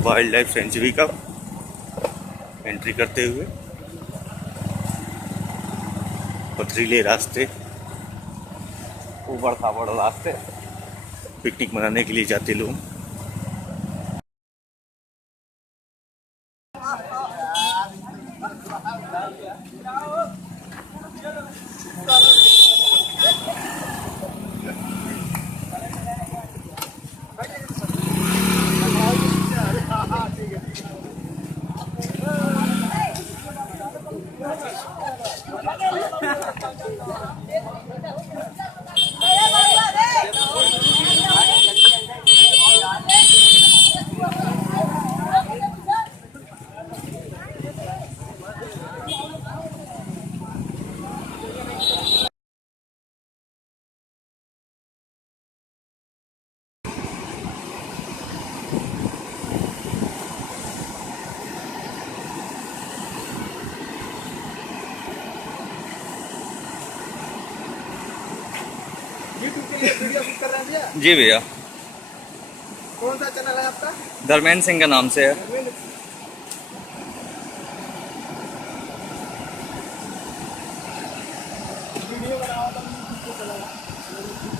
Wild life sanctuary का entry करते हुए पथरीले रास्ते, ऊबड़ खाबड़ रास्ते, पिकनिक मनाने के लिए जाते लोग। वीडियो शूट कर रहे हैं भैया? जी भैया। कौन सा चैनल है आपका? धर्मेंद्र सिंह का नाम से है। वीडियो बनाओ तो चलेगा।